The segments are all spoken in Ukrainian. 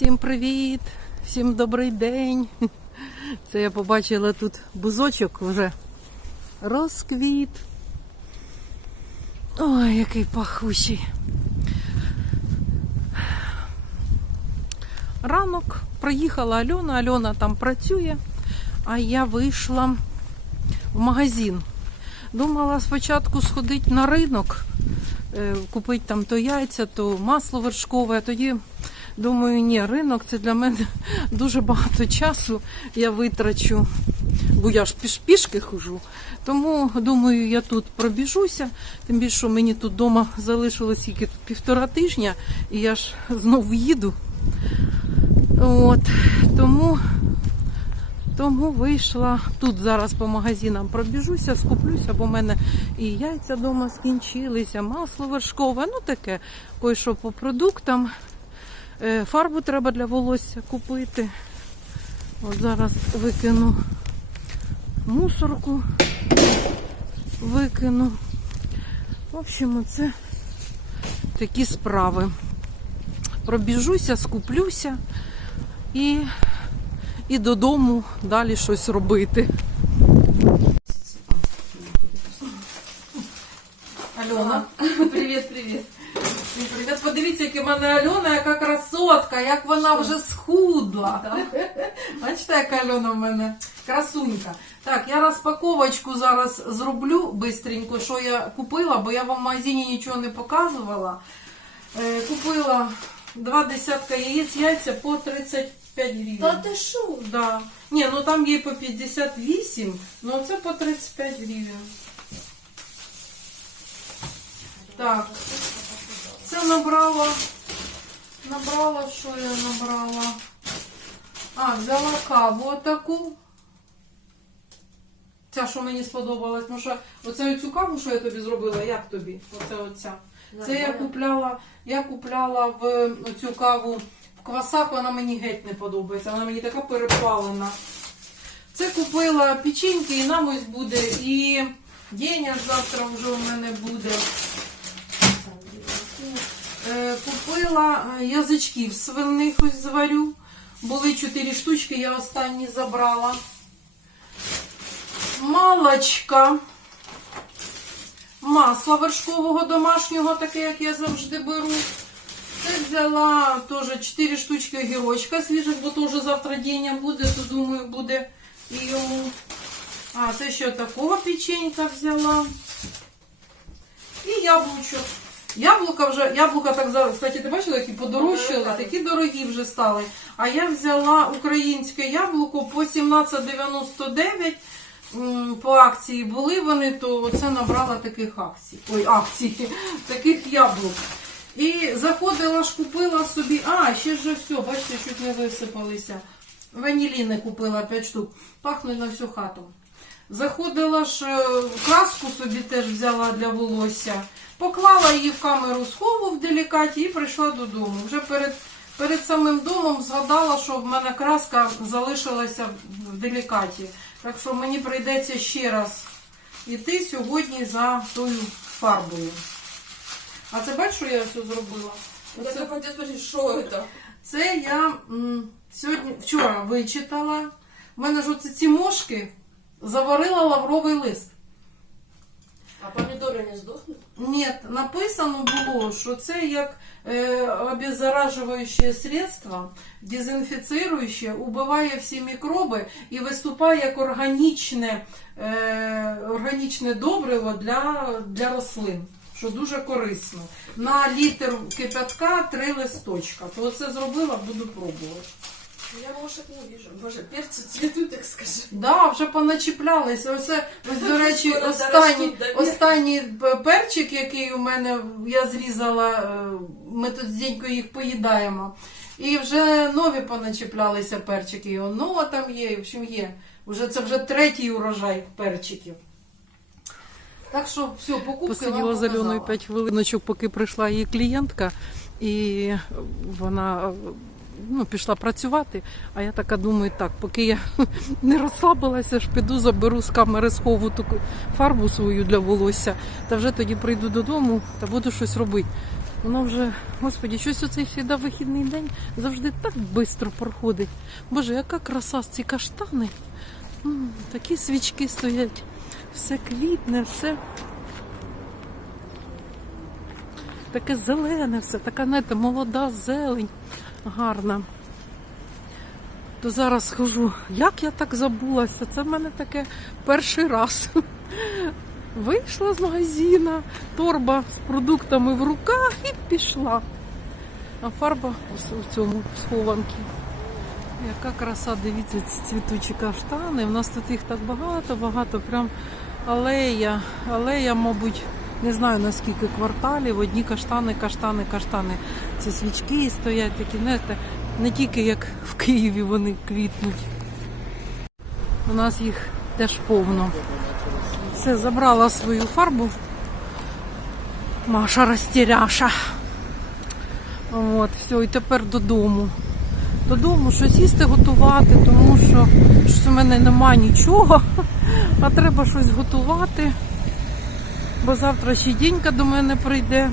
Всім привіт! Всім добрий день! Це я побачила тут бузочок вже розквіт. Ой, який пахучий. Ранок приїхала Альона, Альона там працює, а я вийшла в магазин. Думала спочатку сходити на ринок, е, купити там то яйця, то масло вершкове, а тоді думаю, ні, ринок це для мене дуже багато часу я витрачу, бо я ж піш, пішки хожу. Тому думаю, я тут пробіжуся, тим більше що мені тут вдома залишилось тільки півтора тижня, і я ж знову їду. От, тому, тому вийшла тут зараз по магазинам пробіжуся, скуплюся, бо в мене і яйця вдома скінчилися, масло вершкове, ну таке, кое-що по продуктам. Е, Фарбу треба для волосся купити. От зараз викину мусорку, викину. В общем, оце такі справи. Пробіжуся, скуплюся і, і додому далі щось робити. Альона, привіт, привіт. Подивіться, яка в мене Альона, яка як вона вже схудла. Бачите, яка Альона в мене красунька. Так, я розпаковочку зараз зроблю бистренько, що я купила, бо я вам в магазині нічого не показувала. Е, купила два десятка яєць, яйця по 35 гривень. Та ти що? Да. Ні, ну там є по 58, ну це по 35 гривень. Так. Це набрала. Набрала, що я набрала? А, взяла каву отаку. Ця, що мені сподобалась. Ну, що, оце цю каву, що я тобі зробила, як тобі? Оце оця. Це я купляла, я купляла в цю каву в квасах, вона мені геть не подобається. Вона мені така перепалена. Це купила печеньки і нам ось буде. І Деня завтра вже у мене буде. Е, Купила е, язичків свиних ось зварю. Були чотири штучки, я останні забрала. Малочка. Масло вершкового домашнього, таке, як я завжди беру. Це взяла теж 4 штучки огірочка свіжих, бо теж завтра день буде, то думаю, буде і йому. А, це ще такого печенька взяла. І яблучок. Яблука вже, яблука так зараз, кстати, ти бачила, які подорожчали, Так. такі дорогі вже стали. А я взяла українське яблуко по 17,99 по акції були вони, то оце набрала таких акцій. Ой, акцій, таких яблук. І заходила ж, купила собі. А, ще ж все, бачите, чуть не висипалися. Ваніліни купила 5 штук. Пахнуть на всю хату. Заходила ж е, краску собі теж взяла для волосся. Поклала її в камеру схову в делікаті і прийшла додому. Вже перед, перед самим домом згадала, що в мене краска залишилася в делікаті. Так що мені прийдеться ще раз іти сьогодні за тою фарбою. А це бачиш, що я все зробила? Оце- что это? це я м, сьогодні вчора вичитала. У мене ж оці ці мошки заварила лавровий лист. А помидоры не сдохнут? Ні, написано було, що це як е, обеззаражуюче средство, дезінфіцируюче, убиває всі мікроби і виступає як органічне, е, органічне добриво для, для рослин, що дуже корисно. На літр кипятка три листочка. То оце зробила, буду пробувати. Я мошек не вижу. Боже, перцы цветут, так скажи. Да, вже поначіплялися. Оце, ось, до речі, Скоро останній, перчик, який у мене я зрізала, е, ми тут з Дінькою їх поїдаємо. І вже нові поначіплялися перчики. І оно там є, і, в общем, є. Уже, це вже третій урожай перчиків. Так що, все, покупки Посиділа вам з Альоною показала. 5 хвилиночок, поки прийшла її клієнтка, і вона ну, пішла працювати. А я така думаю, так, поки я не розслабилася, ж піду, заберу з камери схову ту фарбу свою для волосся, та вже тоді прийду додому та буду щось робити. Воно вже, господі, щось оцей всіда вихідний день завжди так швидко проходить. Боже, яка краса ці каштани. М, такі свічки стоять. Все квітне, все. Таке зелене все, така, знаєте, молода зелень, гарна. То зараз хожу, як я так забулася, це в мене таке перший раз. Вийшла з магазина, торба з продуктами в руках і пішла. А фарба у цьому в схованці. Яка краса, дивіться, ці цвітучі каштани. У нас тут їх так багато, багато. Прям алея. Алея, мабуть, не знаю наскільки кварталів. Одні каштани, каштани, каштани. Ці свічки стоять такі, знаєте, не тільки як в Києві вони квітнуть. У нас їх теж повно. Все, забрала свою фарбу. Маша розтіряша. От, все, і тепер додому. Додому щось їсти готувати, тому що щось у мене нема нічого, а треба щось готувати. Бо завтра ще Дінька до мене прийде.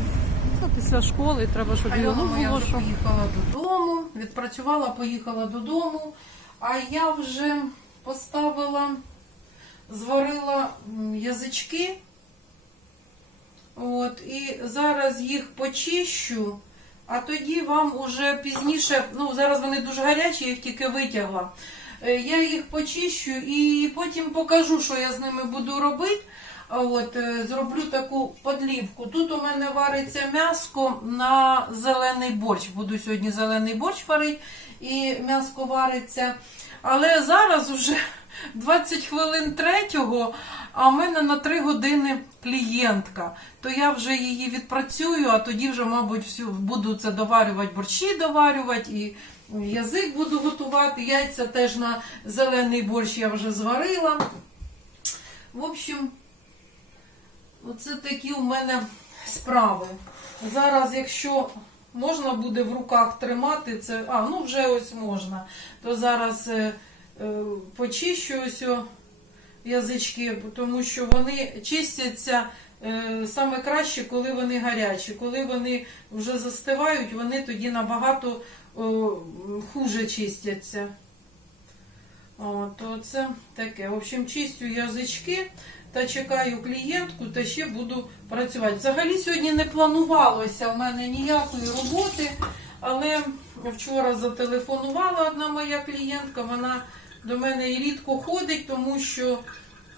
Ну, після школи треба, щоб його було. вже поїхала додому, відпрацювала, поїхала додому. А я вже поставила, зварила язички. От, і зараз їх почищу, а тоді вам уже пізніше, ну зараз вони дуже гарячі, я їх тільки витягла. Е, Я їх почищу і потім покажу, що я з ними буду робити. От, е, зроблю таку подлівку. Тут у мене вариться м'яско на зелений борщ. Буду сьогодні зелений борщ варити і м'яско вариться. Але зараз вже 20 хвилин третього, а в мене на 3 години клієнтка. То я вже її відпрацюю, а тоді вже, мабуть, всю, буду це доварювати, борщі доварювати і язик буду готувати. Яйця теж на зелений борщ я вже зварила. В общем, оце такі у мене справи. Зараз, якщо можна буде в руках тримати, це. А, ну вже ось можна. То зараз е, е, почищу ось язички, тому що вони чистяться е, саме краще, коли вони гарячі. Коли вони вже застивають, вони тоді набагато о, хуже чистяться. О, то це таке. В общем, чистю язички та чекаю клієнтку, та ще буду працювати. Взагалі сьогодні не планувалося в мене ніякої роботи, але вчора зателефонувала одна моя клієнтка. Вона до мене і рідко ходить, тому що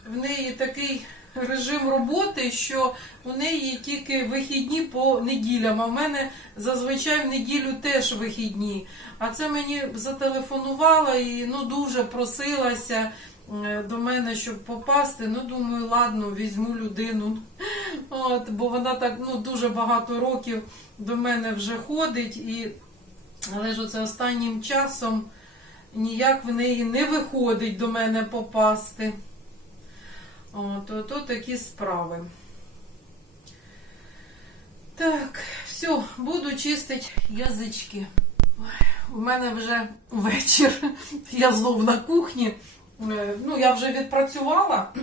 в неї такий режим роботи, що у неї тільки вихідні по неділям. А в мене зазвичай в неділю теж вихідні. А це мені зателефонувала і ну дуже просилася до мене, щоб попасти. Ну, думаю, ладно, візьму людину. От, бо вона так ну, дуже багато років до мене вже ходить, і але ж оце останнім часом ніяк в неї не виходить до мене попасти. От, от, от такі справи. Так, все, буду чистити язички. Ой, У мене вже вечір. Я знов на кухні. Е, Ну, я вже відпрацювала.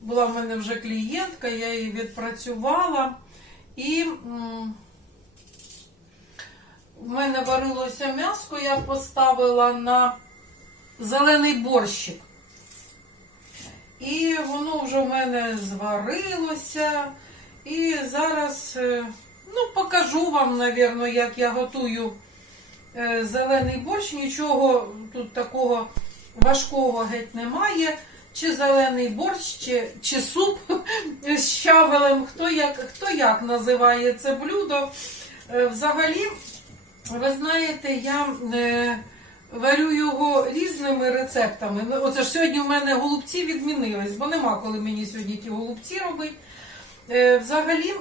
Була в мене вже клієнтка, я її відпрацювала. І в мене варилося м'яско, я поставила на зелений борщик. І воно вже в мене зварилося. І зараз е, ну, покажу вам, напевно, як я готую зелений борщ. Нічого тут такого важкого геть немає. Чи зелений борщ, чи, чи суп з щавелем, хто як, хто як називає це блюдо. Е, Взагалі, ви знаєте, я е, варю його різними рецептами. Ну, Оце ж сьогодні в мене голубці відмінились, бо нема коли мені сьогодні ті голубці робити. Е, Взагалі, е,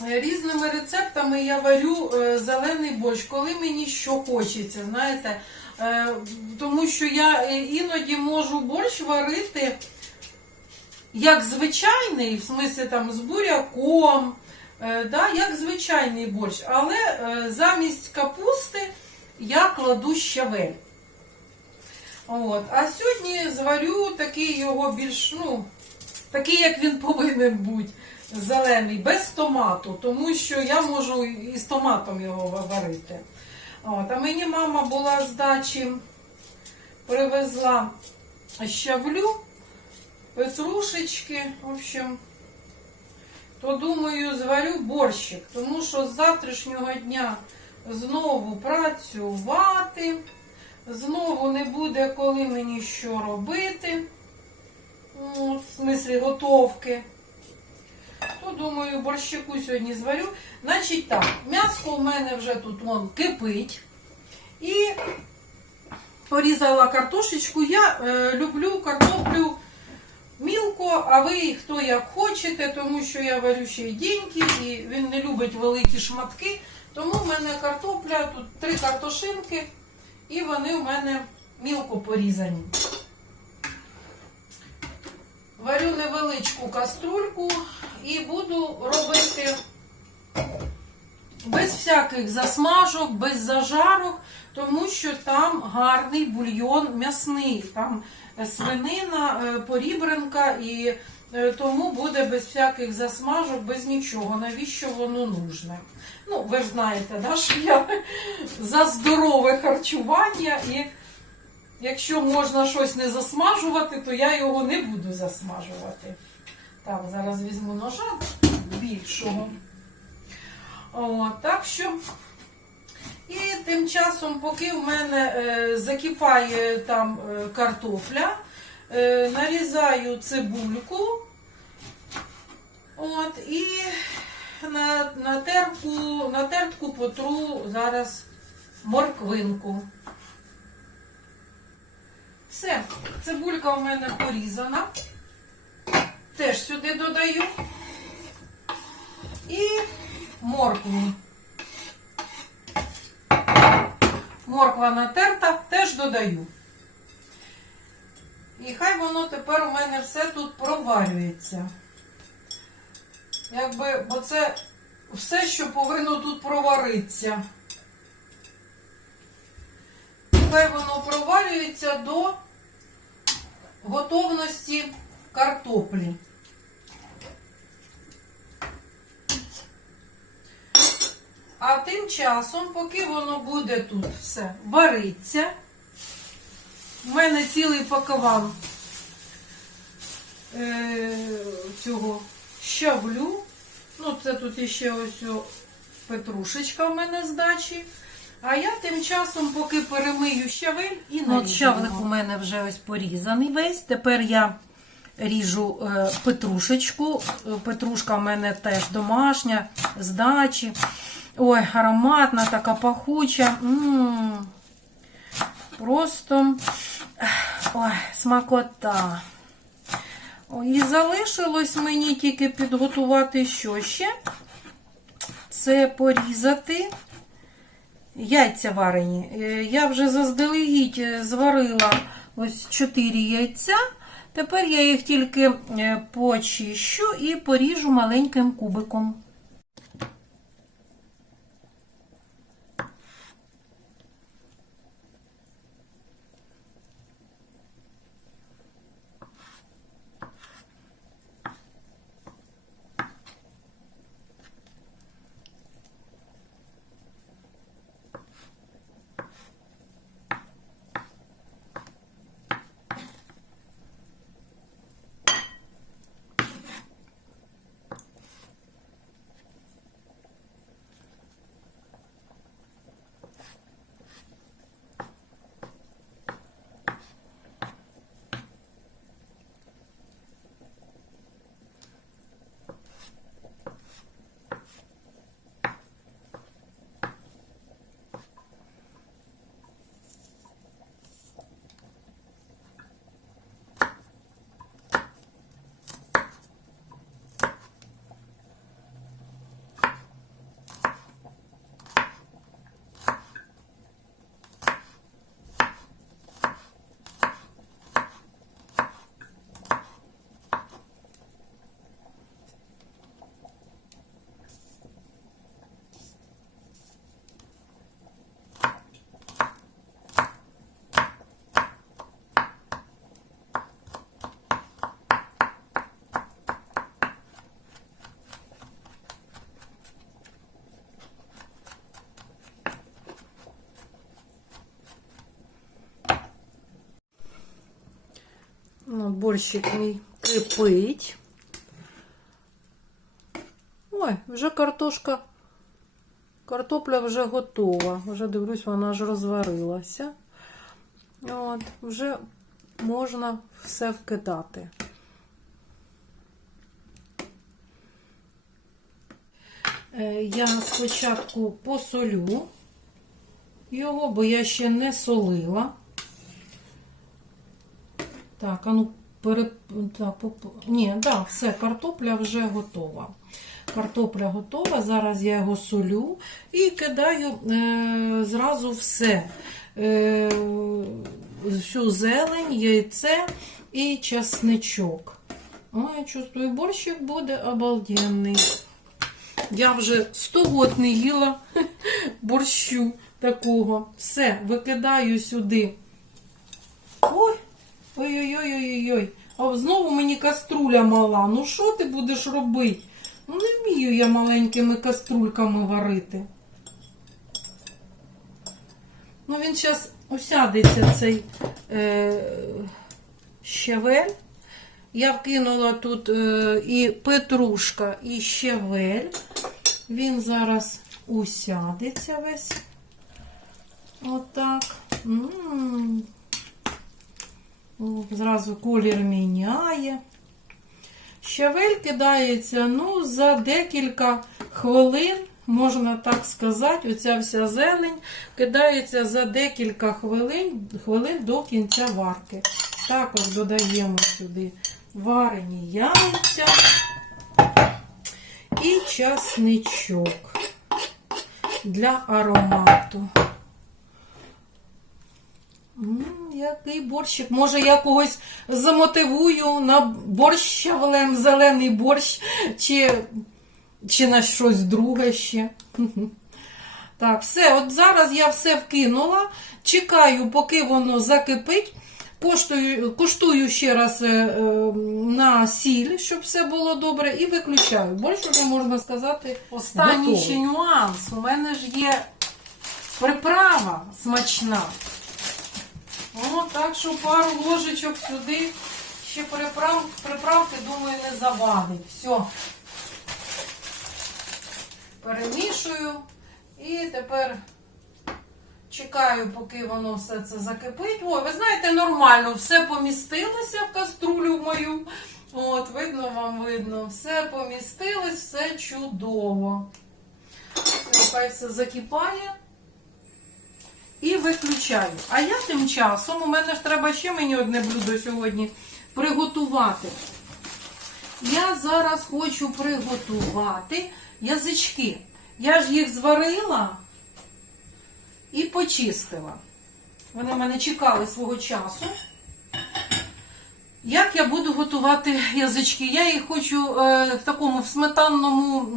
різними рецептами я варю е, зелений борщ, коли мені що хочеться, знаєте. Е, Тому що я е, іноді можу борщ варити як звичайний, в смислі там з буряком, да, як звичайний борщ, але замість капусти я кладу щавель. От. А сьогодні зварю такий його більш, ну, такий, як він повинен бути. Зелений, без томату, тому що я можу і з томатом його варити. От, а мені мама була з дачі, привезла щавлю, петрушечки, в общем, то думаю, зварю борщик, тому що з завтрашнього дня знову працювати, знову не буде коли мені що робити, ну, в смислі готовки. То думаю, борщику сьогодні зварю. Значить так, м'ясо у мене вже тут вон кипить. І порізала картошечку. Я е, люблю картоплю мілко, а ви хто як хочете, тому що я варю ще й діньки, і він не любить великі шматки. Тому в мене картопля, тут три картошинки, і вони у мене мілко порізані. Варю невеличку каструльку і буду робити без всяких засмажок, без зажарок, тому що там гарний бульйон м'ясний. Там е, свинина, е, порібринка, і е, тому буде без всяких засмажок, без нічого. Навіщо воно нужне? Ну, ви ж знаєте, да, що я за здорове харчування і. Якщо можна щось не засмажувати, то я його не буду засмажувати. Так, зараз візьму ножа більшого. О, так що. І тим часом, поки в мене е, закипає там е, картопля, е, нарізаю цибульку. От, і на, на, терку, на тертку потру зараз морквинку. Все, цибулька у мене порізана. Теж сюди додаю. І моркву. Морква натерта, теж додаю. І хай воно тепер у мене все тут проварюється. Якби, бо це все, що повинно тут проваритися. Хай воно проварюється до готовності картоплі. А тим часом, поки воно буде тут все вариться, в мене цілий пакован е, цього щавлю. Ну, це тут іще ось петрушечка в мене з дачі. А я тим часом, поки перемию щавель і наріжу. Ну, от щавлик у мене вже ось порізаний весь. Тепер я ріжу е, петрушечку. Е, Петрушка в мене теж домашня, з дачі. Ой, ароматна, така пахуча. М, Просто ой, смакота. Ой, І залишилось мені тільки підготувати що ще. Це порізати яйця варені. Е, Я вже заздалегідь е, зварила ось 4 яйця. Тепер я їх тільки е, почищу і поріжу маленьким кубиком. Борщик мій кипить. Ой, вже картошка. Картопля вже готова. Вже дивлюсь, вона ж розварилася. От, вже можна все вкидати. Е, Я спочатку посолю його, бо я ще не солила. Так, а ну пере... так, поп- Ні, да, все, картопля вже готова. Картопля готова, зараз я його солю і кидаю е, зразу все. Е, всю зелень, яйце і часничок. Я чувствую, борщик буде обалденний. Я вже 100 год не їла борщу такого. Все, викидаю сюди. Ой, ой-ой-ой-ой-ой. А знову мені каструля мала. Ну що ти будеш робити? Ну не вмію я маленькими каструльками варити. Ну він зараз усядеться цей е, щавель. Я вкинула тут е, і петрушка, і щавель. Він зараз усядеться весь. Отак. М. Зразу колір міняє. Щавель кидається ну, за декілька хвилин, можна так сказати, оця вся зелень кидається за декілька хвилин, хвилин до кінця варки. Також додаємо сюди варені яйця і часничок для аромату. Який борщик. Може, я когось замотивую на борщ зелений борщ, чи, чи на щось друге ще. Так, все, от зараз я все вкинула. Чекаю, поки воно закипить. Коштую, куштую ще раз е, е, на сіль, щоб все було добре, і виключаю. Борщ вже можна сказати. Останній ще нюанс. У мене ж є приправа смачна. О, так що пару ложечок сюди. Ще приправ, приправки, думаю, не завадить. Все. Перемішую. І тепер чекаю, поки воно все це закипить. Ой, ви знаєте, нормально, все помістилося в каструлю мою. От, видно вам видно. Все помістилось, все чудово. Хай все закипає. І виключаю. А я тим часом, у мене ж треба ще мені одне блюдо сьогодні приготувати. Я зараз хочу приготувати язички. Я ж їх зварила і почистила. Вони в мене чекали свого часу. Як я буду готувати язички? Я їх хочу е, в такому в сметанному,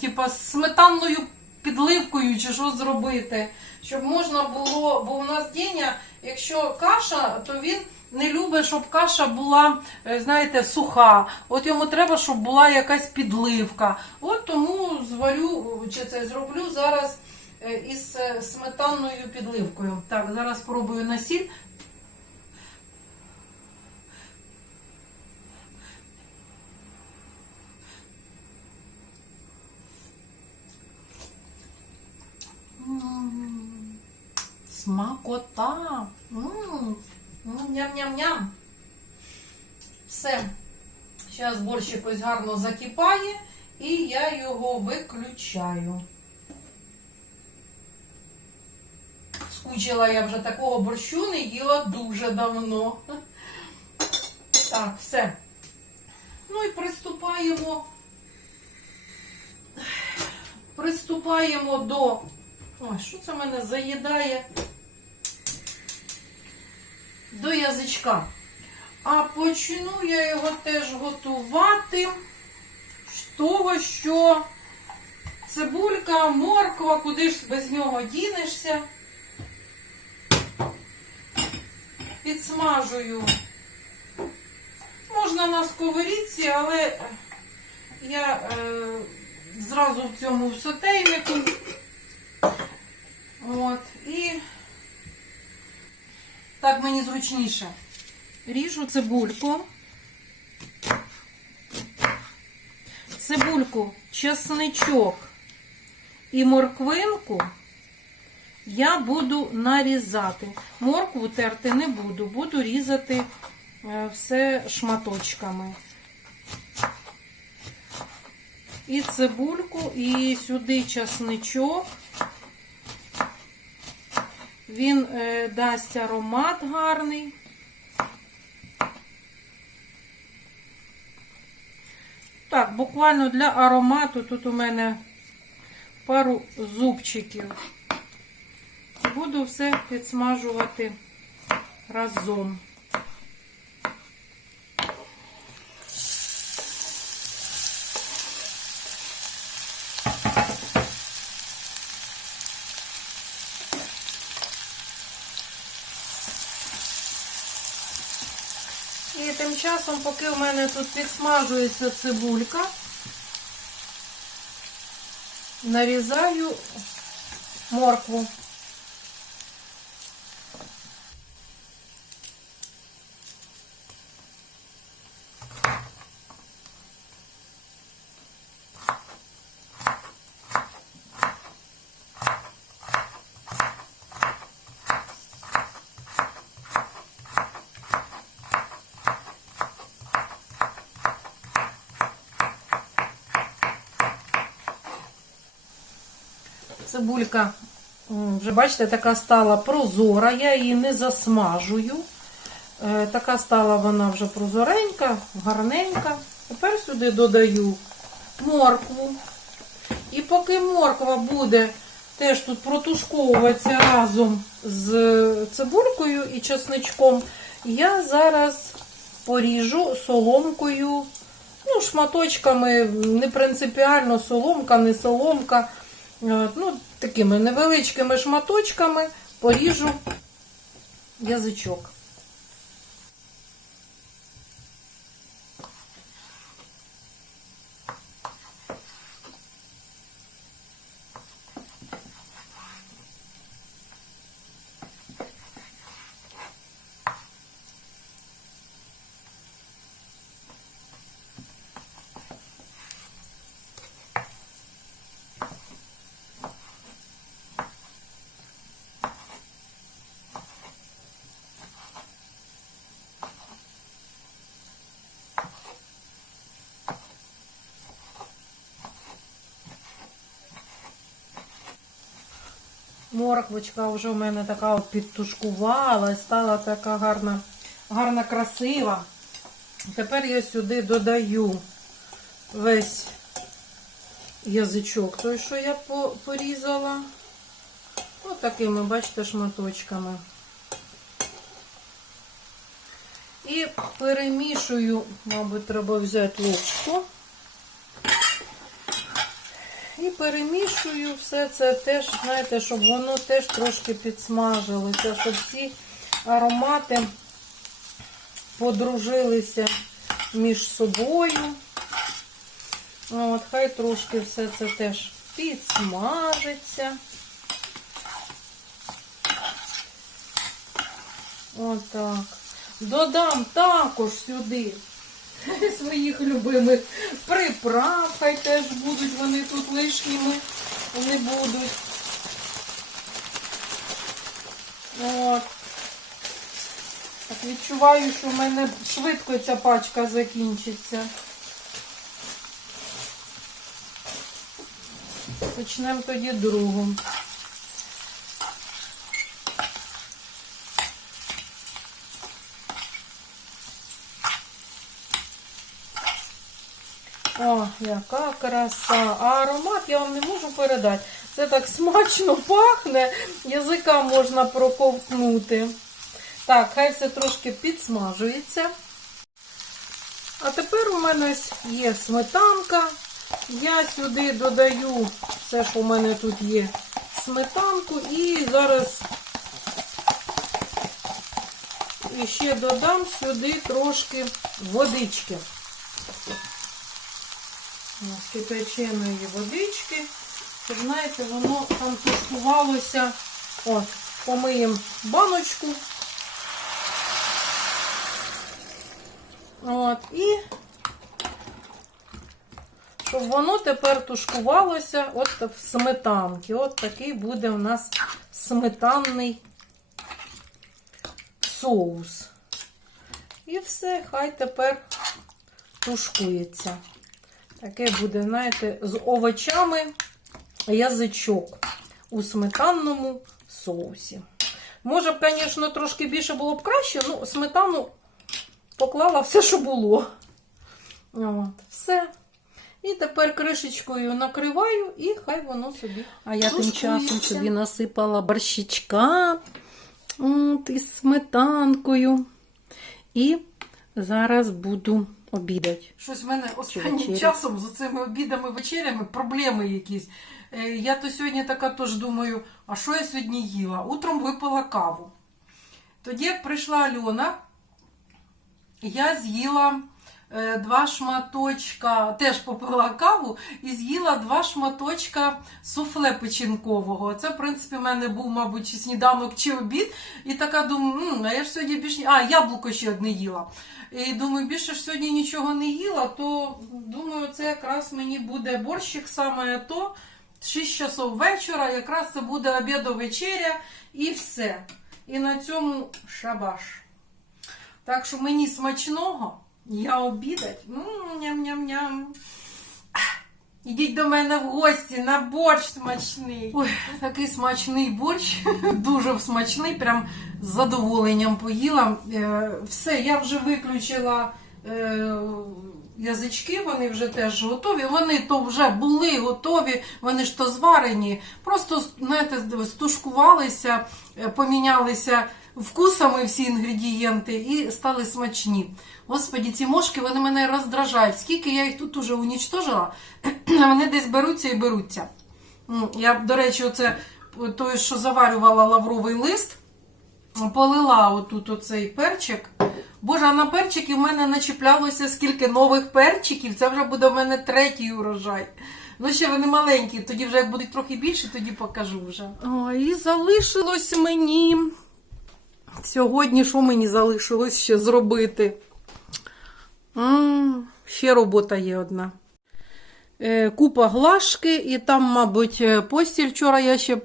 типа сметанною підливкою чи що зробити, щоб можна було, бо у нас Деня, якщо каша, то він не любить, щоб каша була, е, знаєте, суха. От йому треба, щоб була якась підливка. От тому зварю, чи це зроблю зараз е, із е, сметанною підливкою. Так, зараз спробую на сіль. М, Смакота. М, Ням-ням-ням. Все. Зараз борщик ось гарно закипає, і я його виключаю. Скучила я вже такого борщу, не їла дуже давно. Так, все. Ну і приступаємо. Приступаємо до. Ой, що це мене заїдає? До язичка. А почну я його теж готувати з того, що цибулька, морква, куди ж без нього дінешся. Підсмажую. Можна на сковорідці, але я е, зразу в цьому сотейнику. От, і так мені зручніше. Ріжу цибульку. Цибульку, чесничок і морквинку я буду нарізати. Моркву терти не буду, буду різати е, все шматочками. І цибульку, і сюди чесничок. Він е, дасть аромат гарний. Так, буквально для аромату тут у мене пару зубчиків. Буду все підсмажувати разом. І тим часом, поки в мене тут підсмажується цибулька, нарізаю моркву. Цибулька, вже бачите, така стала прозора, я її не засмажую. Е, Така стала вона вже прозоренька, гарненька. Тепер сюди додаю моркву. І поки морква буде теж тут протушковуватися разом з цибулькою і чесничком, я зараз поріжу соломкою, ну, шматочками, не принципіально соломка, не соломка. Ну, такими невеличкими шматочками поріжу язичок. Морквочка вже у мене така от підтушкувалась, стала така гарна, гарна, красива. Тепер я сюди додаю весь язичок, той, що я по- порізала. Ось такими, бачите, шматочками. І перемішую, мабуть, треба взяти ложку. І перемішую все це теж, знаєте, щоб воно теж трошки підсмажилося, щоб всі аромати подружилися між собою. От, хай трошки все це теж підсмажиться. Отак. Додам також сюди своїх любимих приправ, хай теж будуть, вони тут лишніми не будуть. От. Так відчуваю, що в мене швидко ця пачка закінчиться. Почнемо тоді другу. О, яка краса. А аромат я вам не можу передати. Це так смачно пахне, язика можна проковтнути. Так, хай все трошки підсмажується. А тепер у мене є сметанка. Я сюди додаю все, що у мене тут є, сметанку. І зараз ще додам сюди трошки водички. З кипяченої водички. Щоб, знаєте, воно там тушкувалося. От, помиємо баночку. От, і щоб воно тепер тушкувалося от в сметанки. От такий буде у нас сметанний соус. І все, хай тепер тушкується. Таке буде, знаєте, з овочами язичок у сметанному соусі. Може б, звісно, трошки більше було б краще, ну, сметану поклала все, що було. От, все. І тепер кришечкою накриваю, і хай воно собі. А я тим часом собі насипала борщичка от, із сметанкою. І зараз буду обідати. Щось в мене останнім часом з цими обідами, вечерями проблеми якісь. Е, Я то сьогодні така теж думаю, а що я сьогодні їла? Утром випила каву. Тоді, як прийшла Альона, я з'їла два шматочка, теж попила каву і з'їла два шматочка суфле печінкового. Це, в принципі, в мене був, мабуть, чи сніданок, чи обід. І така думаю, «М, а я ж сьогодні більше. А, яблуко ще одне їла. І думаю, більше ж сьогодні нічого не їла, то думаю, це якраз мені буде борщик саме то. 6 часов вечора, якраз це буде обіду вечеря і все. І на цьому шабаш. Так що мені смачного, я обідать. Ням-ням-ням. Ідіть до мене в гості на борщ смачний. Ой, такий смачний борщ, дуже смачний, прям з задоволенням поїла. Е, Все, я вже виключила е, язички, вони вже теж готові. Вони то вже були готові, вони ж то зварені. Просто знаєте, стушкувалися, е, помінялися вкусами всі інгредієнти і стали смачні. Господі, ці мошки вони мене роздражають. Скільки я їх тут уже унічтожила, вони десь беруться і беруться. Я, до речі, оце той, що заварювала лавровий лист, полила отут оцей перчик. Боже, а на перчики в мене начіплялося скільки нових перчиків. Це вже буде в мене третій урожай. Ну, ще вони маленькі, тоді вже як будуть трохи більше, тоді покажу вже. О, і залишилось мені. Сьогодні що мені залишилось ще зробити? М, ще робота є одна. Е, Купа глашки, і там, мабуть, е, постіль вчора я ще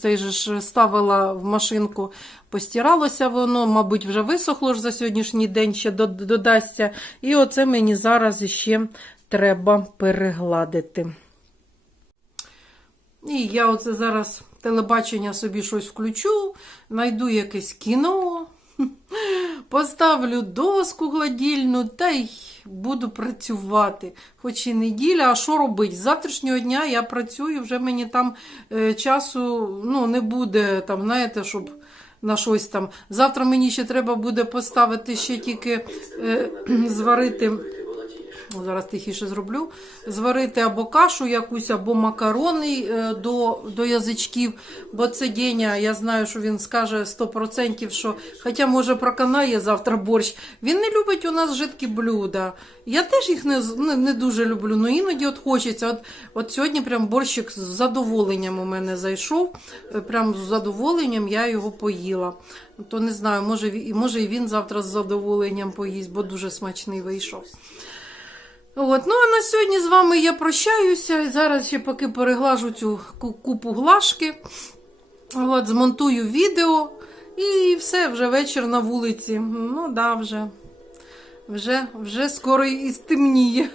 цей же ставила в машинку, постиралося воно, мабуть, вже висохло ж за сьогоднішній день ще додасться. І оце мені зараз ще треба перегладити. І я оце зараз телебачення собі щось включу, знайду якесь кіно, поставлю доску гладільну та й буду працювати. Хоч і неділя, а що робити? З завтрашнього дня я працюю, вже мені там е, часу ну, не буде, там, знаєте, щоб на щось там. Завтра мені ще треба буде поставити ще тільки е, зварити. О, Зараз тихіше зроблю. Зварити або кашу якусь, або макарони е, до, до язичків. Бо це Деня, я знаю, що він скаже 100%, що, хоча, може, проканає завтра борщ. Він не любить у нас жидкі блюда. Я теж їх не, не, не дуже люблю, але іноді от хочеться. От, от сьогодні прям борщик з задоволенням у мене зайшов. Е, Прям з задоволенням я його поїла. То не знаю, може, може і він завтра з задоволенням поїсть, бо дуже смачний вийшов. От, ну а на сьогодні з вами я прощаюся. Зараз ще поки переглажу цю купу глажки. От, змонтую відео і все, вже вечір на вулиці. Ну да, вже. Вже, вже скоро і стемніє.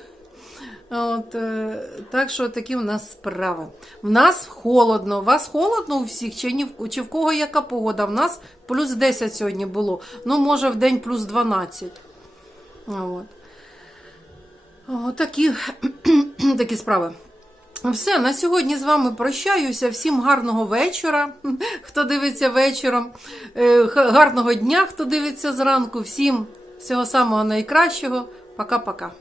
От, е, так що такі в нас справи. В нас холодно. У вас холодно у всіх, чи, ні, чи в кого яка погода? В нас плюс 10 сьогодні було. Ну, може, в день плюс 12. От. О, такі, такі справи. Все, на сьогодні з вами прощаюся. Всім гарного вечора, хто дивиться вечором. Е, Гарного дня, хто дивиться зранку. Всім всього самого найкращого. Пока-пока.